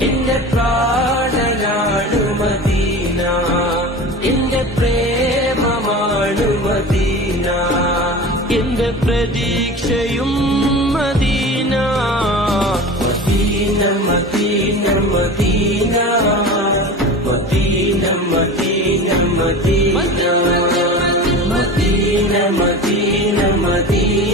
എന്റെ പ്രാണനാണ് എന്റെ പ്രേമമാണ് എന്റെ പ്രതീക്ഷയും Medina Medina Medina. Medina Medina Medina. Medina Medina Medina Madina.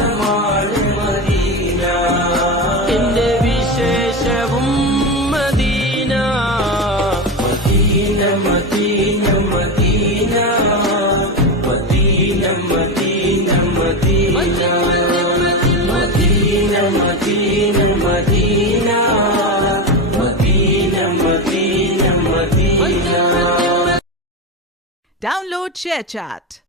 ശ്വാസമാണ് മദീന എന്റെ വിശേഷവും Medina. Medina Medina Medina. Medina Medina Medina. Medina Medina Medina. Medina Medina Medina. Download ShareChat.